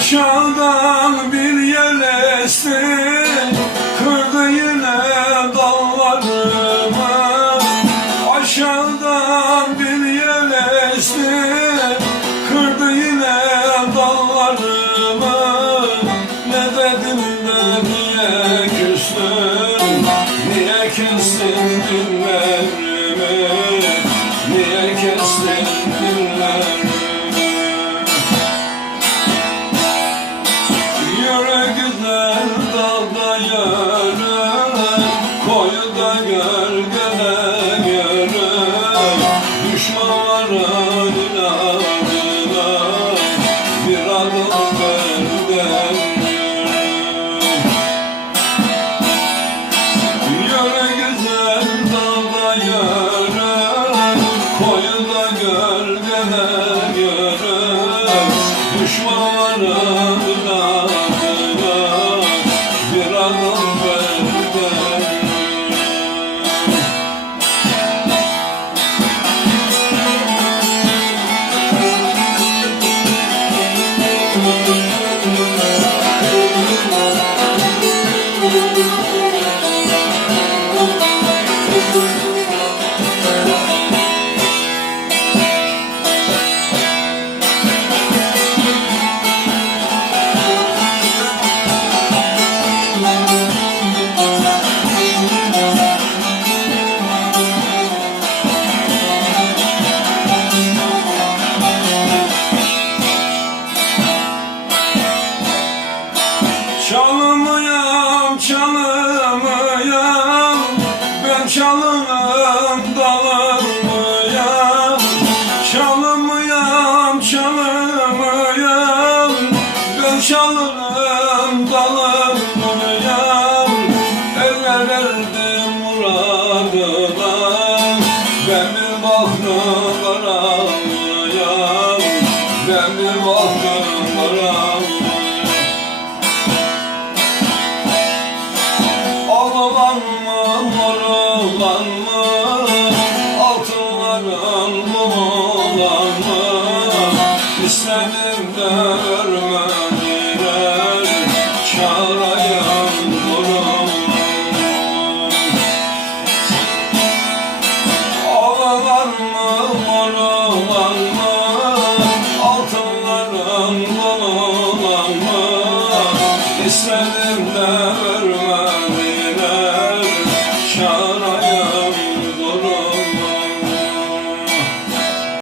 aşağıdan bir yel esti Kırdı yine dallarımı Aşağıdan bir yel esti Kırdı yine dallarımı Ne dedim de niye küstün? Niye küstün dinle dalda yürü Koyuda gölgede yürü Düşmanların inadına Bir adım yürü Yürü güzel dalda yürü Koyuda gölgede yürü Düşmanların Ben çalımım dalımıyam Çalımıyam, çalımıyam Seni görmen iler Çağlayan durum. Mı, morulan mı Altınların bulunan mı? İstedim de vermen iler